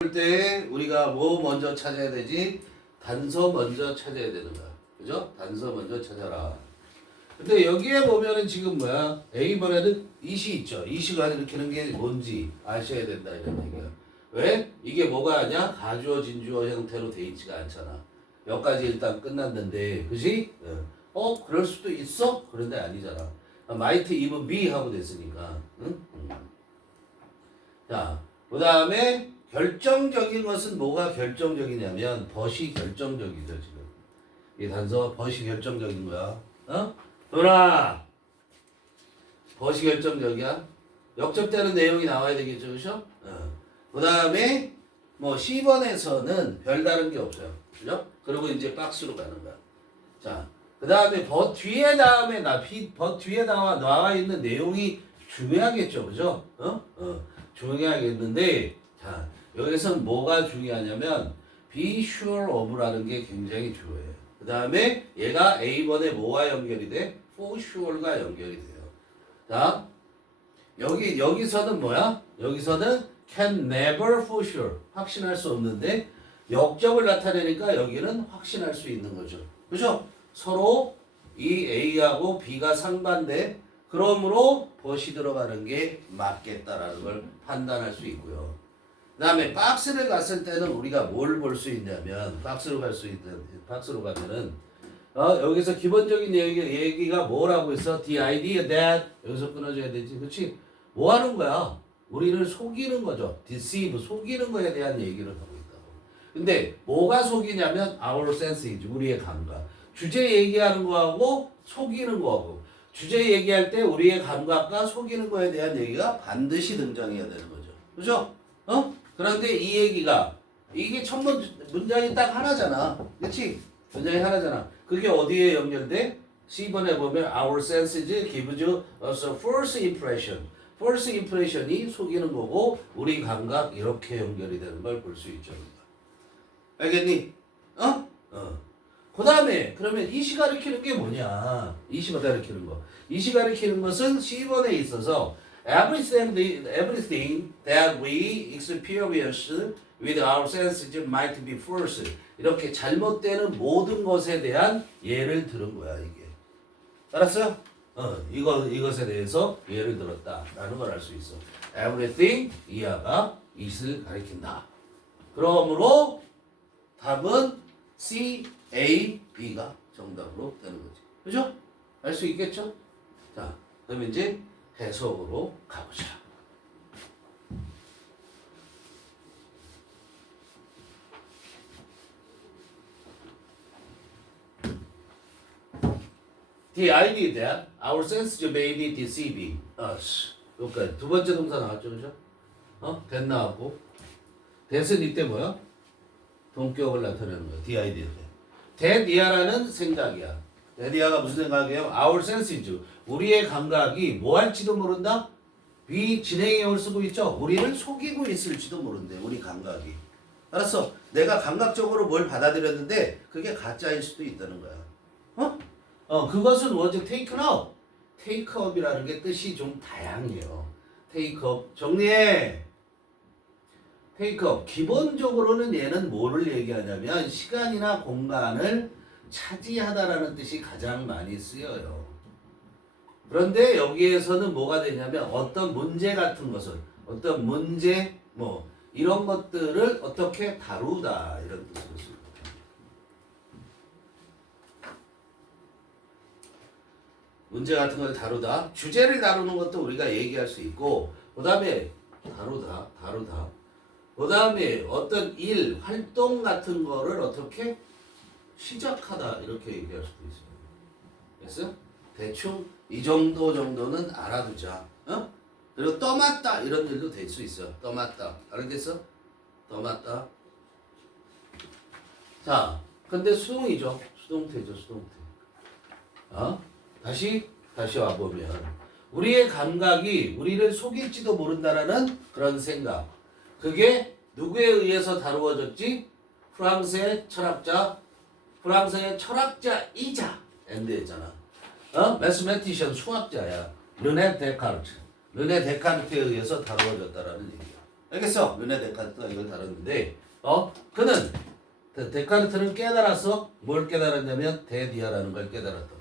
그럴 때 우리가 뭐 먼저 찾아야 되지? 단서 먼저 찾아야 되는 거야. 그죠? 단서 먼저 찾아라. 근데 여기에 보면은 지금 뭐야? A번에는 이시 있죠. 이시가 일으키는 게 뭔지 아셔야 된다 이런 얘기야. 왜? 이게 뭐가 아니야? 가주어 진주어 형태로 돼 있지가 않잖아. 여기까지 일단 끝났는데, 그지? 그럴 수도 있어? 그런데 아니잖아. might even be 하고 됐으니까. 응? 자, 그 다음에 결정적인 것은 뭐가 결정적이냐면 벗이 결정적이죠 지금. 이 단서 벗이 결정적인 거야. 도나 벗이 결정적이야. 역접되는 내용이 나와야 되겠죠, 그죠? 그 다음에 뭐 C번에서는 별다른 게 없어요, 그죠? 그리고 이제 박스로 가는 거야. 자, 그 다음에 벗 뒤에 다음에 벗 뒤에 나와 있는 내용이 중요하겠죠, 그죠? 중요하겠는데, 자, 여기서는 뭐가 중요하냐면 be sure of라는 게 굉장히 중요해요. 그 다음에 얘가 A번에 뭐와 연결이 돼? for sure가 연결이 돼요. 자, 여기서는 뭐야? 여기서는 can never for sure 확신할 수 없는데 역접을 나타내니까 여기는 확신할 수 있는 거죠. 그죠? 서로 이 A하고 B가 상반돼. 그러므로 벗이 들어가는 게 맞겠다라는 걸 판단할 수 있고요. 그 다음에 박스를 갔을 때는 우리가 뭘 볼 수 있냐면 박스로 가면은 여기서 기본적인 얘기가 뭐라고 했어? The idea that 여기서 끊어줘야 되지. 그렇지? 뭐 하는 거야? 우리를 속이는 거죠. deceive 속이는 거에 대한 얘기를 하고 있다고. 근데 뭐가 속이냐면 our senses 우리의 감각. 주제 얘기하는 거하고 속이는 거하고 주제 얘기할 때 우리의 감각과 속이는 거에 대한 얘기가 반드시 등장해야 되는 거죠. 그죠? 그런데 이 얘기가 이게 첫 문장이 딱 하나잖아. 그렇지? 문장이 하나잖아. 그게 어디에 연결돼? C번에 보면 our senses gives us a false impression. false impression이 속이는 거고 우리 감각 이렇게 연결이 되는 걸 볼 수 있죠. 알겠니? 그 다음에 그러면 이시 가리키는 게 뭐냐? 이시가 가리키는 거. 이시 가리키는 것은 C번에 있어서 everything that we experience with our senses might be false. 이렇게 잘못되는 모든 것에 대한 예를 들은 거야 이게. 알았어요? 이것에 대해서 예를 들었다라는 걸 알 수 있어. Everything 이하가 it을 가리킨다. 그러므로 답은 C, A, B가 정답으로 되는 거지. 그죠? 알 수 있겠죠? 자, 그럼 이제 해석으로 가보자. The idea that our senses may be deceiving us. 여기까지 두 번째 동사 나왔죠, 그죠? that 나왔고 that은 이때 뭐야? 동격을 나타내는 거야. The idea that 이하라는 생각이야. that 이하가 무슨 생각이에요? Our senses 우리의 감각이 뭐 할지도 모른다? 비진행형을 쓰고 있죠. 우리를 속이고 있을지도 모른대. 우리 감각이. 알았어. 내가 감각적으로 뭘 받아들였는데 그게 가짜일 수도 있다는 거야. 그것은 was taken up. take up이라는 게 뜻이 좀 다양해요. take up. 정리해. take up. 기본적으로는 얘는 뭐를 얘기하냐면 시간이나 공간을 차지하다라는 뜻이 가장 많이 쓰여요. 그런데 여기에서는 뭐가 되냐면 어떤 문제 같은 것을 어떤 문제 이런 것들을 어떻게 다루다 이런 뜻으로 씁니다. 문제 같은 걸 다루다. 주제를 다루는 것도 우리가 얘기할 수 있고 그 다음에 다루다. 그 다음에 어떤 일, 활동 같은 거를 어떻게 시작하다 이렇게 얘기할 수도 있어요. 그래서 대충 이 정도는 알아두자. 그리고 떠맞다 이런 일도 될 수 있어. 떠맞다. 알겠어? 떠맞다. 자, 근데 수동이죠. 수동태죠. 다시 와보면 우리의 감각이 우리를 속일지도 모른다라는 그런 생각. 그게 누구에 의해서 다루어졌지? 프랑스의 철학자이자 엔드였잖아. 매스메티션 수학자야. 르네 데카르트에 의해서 다루어졌다라는 얘기야. 알겠어? 르네 데카르트가 이걸 다뤘는데 그는 데카르트는 깨달았어. 뭘 깨달았냐면 대디아라는 걸 깨달았다.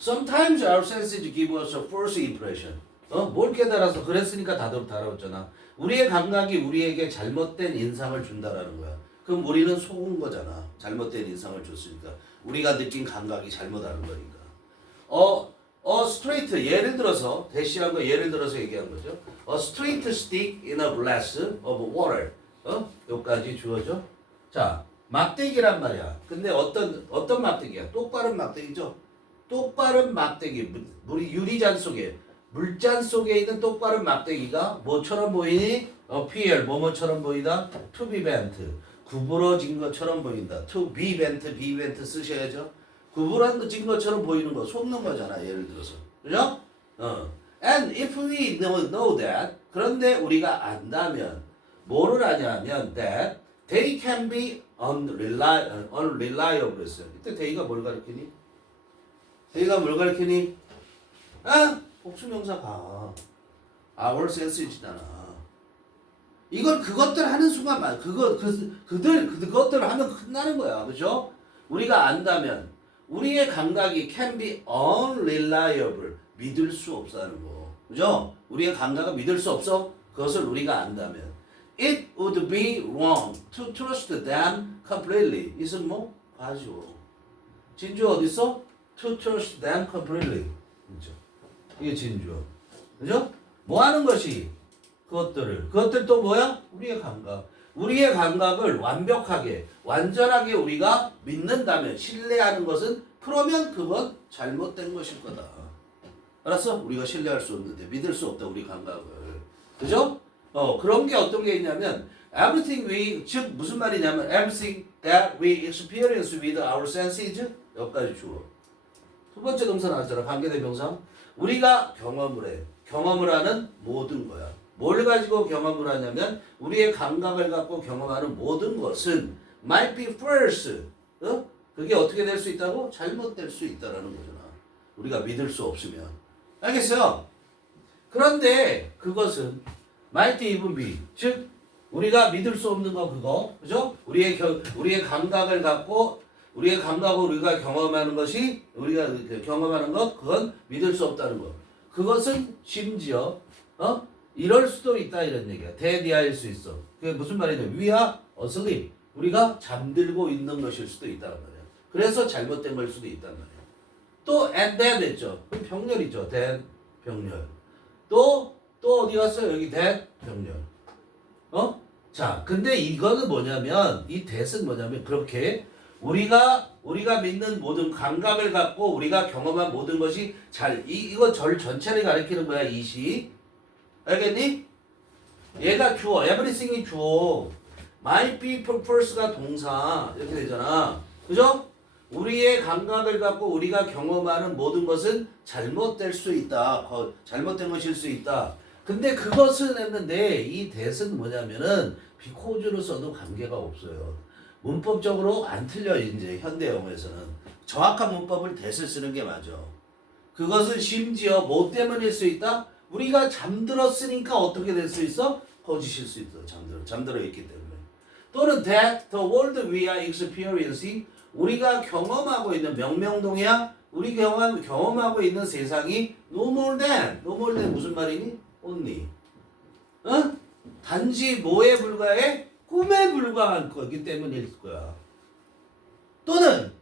Sometimes our senses give us a false impression. 뭘 깨달아서 그랬으니까 다뤘잖아. 우리의 감각이 우리에게 잘못된 인상을 준다라는 거야. 그럼 우리는 속은 거잖아. 잘못된 인상을 줬으니까. 우리가 느낀 감각이 잘못하는 거니까. straight 예를 들어서 대시한 거 예를 들어서 얘기한 거죠. A straight stick in a glass of water. 여기까지 주어져. 자, 막대기란 말이야. 근데 어떤 막대기야? 똑바른 막대기죠. 똑바른 막대기. 우리 유리잔 속에 물잔 속에 있는 똑바른 막대기가 뭐처럼 보이니? appear 뭐뭐처럼 보이다. to be bent 구부러진 것처럼 보인다. to be bent 쓰셔야죠. 구부러진 것처럼 보이는 거 속는 거잖아. 예를 들어서 그죠? And if we know that 그런데 우리가 안다면 뭐를 아냐면 that they can be unreliable 했어요. 이때 they가 뭘 가르치니? they가 뭘 가르치니? 복수명사가 our senses잖아. 이걸 그것들 하는 순간 그것들 하면 끝나는 거야. 그죠? 우리가 안다면 우리의 감각이 can be unreliable 믿을 수 없다는 거. 그죠? 우리의 감각을 믿을 수 없어. 그것을 우리가 안다면 it would be wrong to trust them completely. 이것은 뭐? 과죠. 진주 어디 있어? to trust them completely. 그죠? 이게 진주. 그죠? 뭐 하는 것이? 그것들 또 뭐야? 우리의 감각. 우리의 감각을 완전하게 우리가 믿는다면, 신뢰하는 것은, 그러면 그건 잘못된 것일 거다. 알았어? 우리가 신뢰할 수 없는데, 믿을 수 없다, 우리 감각을. 그죠? 그런 게 어떤 게 있냐면, 즉, 무슨 말이냐면, everything that we experience with our senses, 여기까지 주어. 두 번째 동사 나왔잖아, 관계대명사. 우리가 경험을 하는 모든 거야. 뭘 가지고 경험을 하냐면 우리의 감각을 갖고 경험하는 모든 것은 might be false. 그게 어떻게 될 수 있다고? 잘못될 수 있다라는 거잖아. 우리가 믿을 수 없으면. 알겠어요? 그런데 그것은 might even be. 즉 우리가 믿을 수 없는 거 그거. 그죠? 우리의 감각을 갖고 우리가 경험하는 것이 우리가 경험하는 것 그건 믿을 수 없다는 거. 그것은 심지어 이럴 수도 있다 이런 얘기야. 대디아일 수 있어. 그게 무슨 말이냐? We are asleep. 우리가 잠들고 있는 것일 수도 있다는 말이야. 그래서 잘못된 걸 수도 있단 말이야. 또 and that 했죠. 병렬이죠. that 병렬. 또 어디 갔어요? 여기 that 병렬. 자, 근데 이거는 뭐냐면 이 that은 뭐냐면 그렇게 우리가 믿는 모든 감각을 갖고 우리가 경험한 모든 것이 이거 절 전체를 가리키는 거야. 이시. 알겠니? 얘가 주어, everything이 주어, might be purpose가 동사 이렇게 되잖아. 그죠? 우리의 감각을 갖고 우리가 경험하는 모든 것은 잘못될 수 있다. 잘못된 것일 수 있다. 근데 그것은 했는데 이 that은 뭐냐면은 because로 써도 관계가 없어요. 문법적으로 안 틀려 이제 현대 영어에서는 정확한 문법을 that을 쓰는 게 맞아. 그것은 심지어 뭐 때문일 수 있다? 우리가 잠들었으니까 어떻게 될 수 있어? 거짓일 수 있어. 잠들어 있기 때문에. 또는 that the world we are experiencing 우리가 경험하고 있는 명명동이야. 우리 경험하고 있는 세상이 no more than 무슨 말이니? only. 단지 뭐에 불과해? 꿈에 불과한 거기 때문일 거야. 또는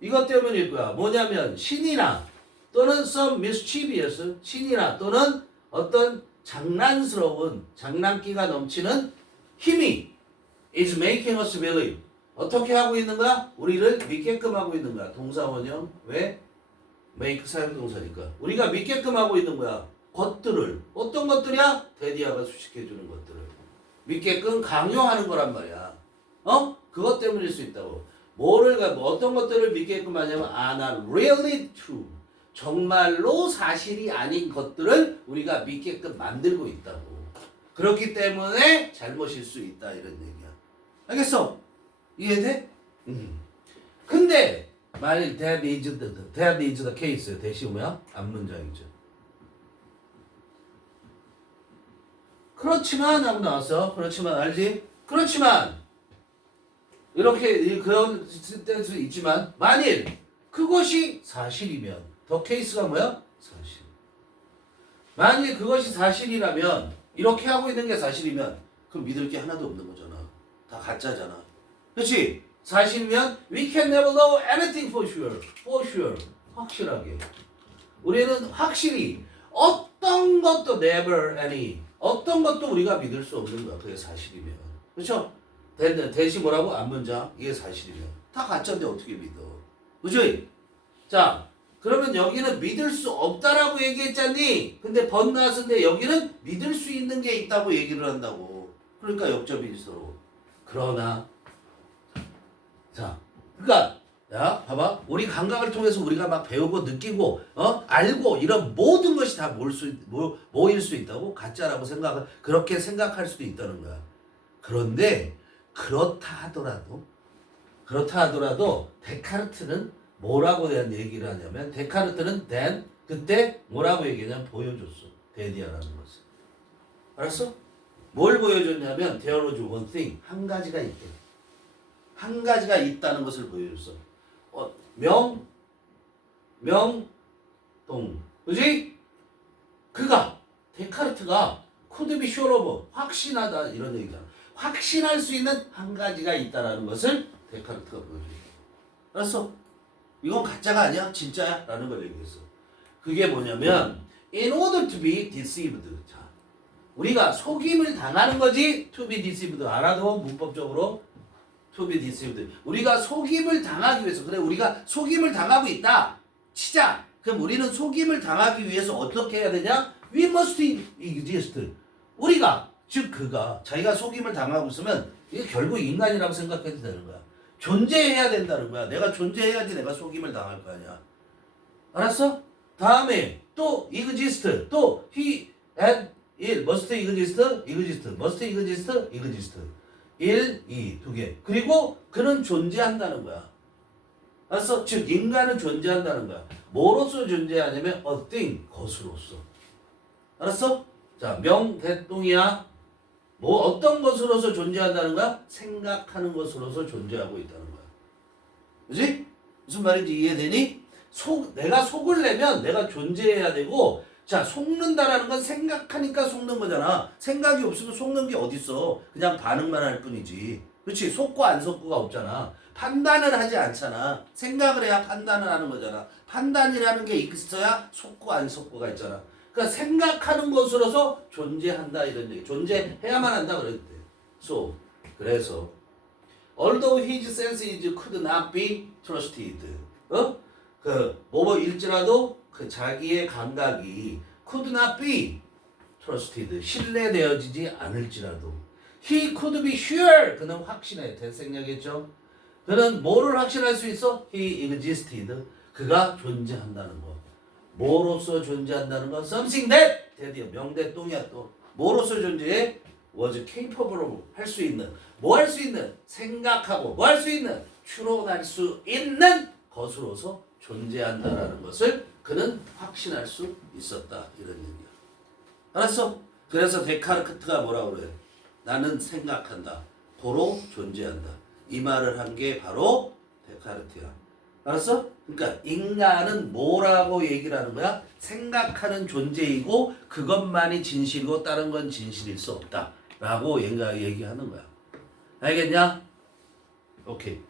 이것 때문일 거야. 뭐냐면 신이나 또는 some mischievous 신이나 또는 어떤 장난스러운 장난기가 넘치는 힘이 is making us believe 어떻게 하고 있는 거야? 우리를 믿게끔 하고 있는 거야. 동사원형 왜? make 사용동사니까 우리가 믿게끔 하고 있는 거야. 것들을 어떤 것들이야? 데디아가 수식해주는 것들을 믿게끔 강요하는 거란 말이야. 그것 때문일 수 있다고. 어떤 것들을 믿게끔 하냐면 not really true 정말로 사실이 아닌 것들을 우리가 믿게끔 만들고 있다고. 그렇기 때문에 잘못일 수 있다 이런 얘기야. 알겠어? 이해돼? 근데 만일 that is the case 대시 오면 앞문장이죠. 그렇지만 하고 나왔어. 그렇지만 알지? 그렇지만 이렇게 그런 수 있지만 만일 그것이 사실이면 더 케이스가 뭐야? 사실. 만일 그것이 사실이라면 이렇게 하고 있는 게 사실이면 그럼 믿을 게 하나도 없는 거잖아. 다 가짜잖아. 그렇지? 사실이면 we can never know anything for sure. for sure. 확실하게. 우리는 확실히 어떤 것도 never any. 어떤 것도 우리가 믿을 수 없는 거야. 그게 사실이면. 그렇죠? 대신 뭐라고? 앞문장. 이게 사실이면. 다 가짜인데 어떻게 믿어? 그죠? 자, 그러면 여기는 믿을 수 없다라고 얘기했잖니? 근데 번나왔는데 여기는 믿을 수 있는 게 있다고 얘기를 한다고. 그러니까 역접이 서로. 그러나, 자, 그러니까, 야, 봐봐. 우리 감각을 통해서 우리가 막 배우고 느끼고, 알고, 이런 모든 것이 다 모일 수 있다고? 가짜라고 그렇게 생각할 수도 있다는 거야. 그런데, 그렇다 하더라도, 데카르트는 뭐라고 대한 얘기를 하냐면, 데카르트는 then, 그때 뭐라고 얘기하냐면, 보여줬어. 데디아라는 것을. 알았어? 뭘 보여줬냐면, there was one thing. 한 가지가 있대. 한 가지가 있다는 것을 보여줬어. 동. 그지? 데카르트가 could be sure of, 확신하다, 이런 얘기잖아. 확신할 수 있는 한 가지가 있다라는 것을 데카르트가 보여줘. 알았어? 이건 가짜가 아니야? 진짜야? 라는 걸 얘기했어. 그게 뭐냐면, in order to be deceived. 자, 우리가 속임을 당하는 거지, to be deceived. 알아도 문법적으로. to be deceived. 우리가 속임을 당하기 위해서, 그래, 우리가 속임을 당하고 있다. 치자. 그럼 우리는 속임을 당하기 위해서 어떻게 해야 되냐? We must exist. 우리가, 즉 자기가 속임을 당하고 있으면 이게 결국 인간이라고 생각해도 되는 거야. 존재해야 된다는 거야. 내가 존재해야지 내가 속임을 당할 거 아니야. 알았어? 다음에 또 exist. 또 he and it must exist. must exist. 1, 2, 두 개. 그리고 그는 존재한다는 거야. 알았어? 즉 인간은 존재한다는 거야. 뭐로서 존재하냐면 a thing, 것으로서. 알았어? 자, 명대동이야. 뭐 어떤 것으로서 존재한다는 거야? 생각하는 것으로서 존재하고 있다는 거야. 그지? 무슨 말인지 이해되니? 내가 속을 내면 내가 존재해야 되고, 자, 속는다라는 건 생각하니까 속는 거잖아. 생각이 없으면 속는 게 어딨어. 그냥 반응만 할 뿐이지. 그렇지? 속고 안 속고가 없잖아. 판단을 하지 않잖아. 생각을 해야 판단을 하는 거잖아. 판단이라는 게 있어야 속고 안 속고가 있잖아. 그러니까 생각하는 것으로서 존재한다 이런 얘기. 존재해야만 한다 그랬대. 그래서 although his senses could not be trusted. 뭐일지라도 그 자기의 감각이 could not be trusted. 신뢰되어지지 않을지라도 he could be sure. 그는 확신해. 대생략했죠. 그는 뭐를 확신할 수 있어? he existed. 그가 존재한다는 거. 뭐로서 존재한다는 건 something that 드디어 명대똥이야 또. 뭐로서 존재해? was capable of 할 수 있는. 뭐 할 수 있는? 생각하고 뭐 할 수 있는? 추론할 수 있는 것으로서 존재한다라는 것을 그는 확신할 수 있었다. 이런 얘기야. 알았어? 그래서 데카르트가 뭐라고 그래? 나는 생각한다. 도로 존재한다. 이 말을 한 게 바로 데카르트야. 알았어? 그러니까 인간은 뭐라고 얘기를 하는 거야? 생각하는 존재이고 그것만이 진실이고 다른 건 진실일 수 없다. 라고 얘기하는 거야. 알겠냐? 오케이.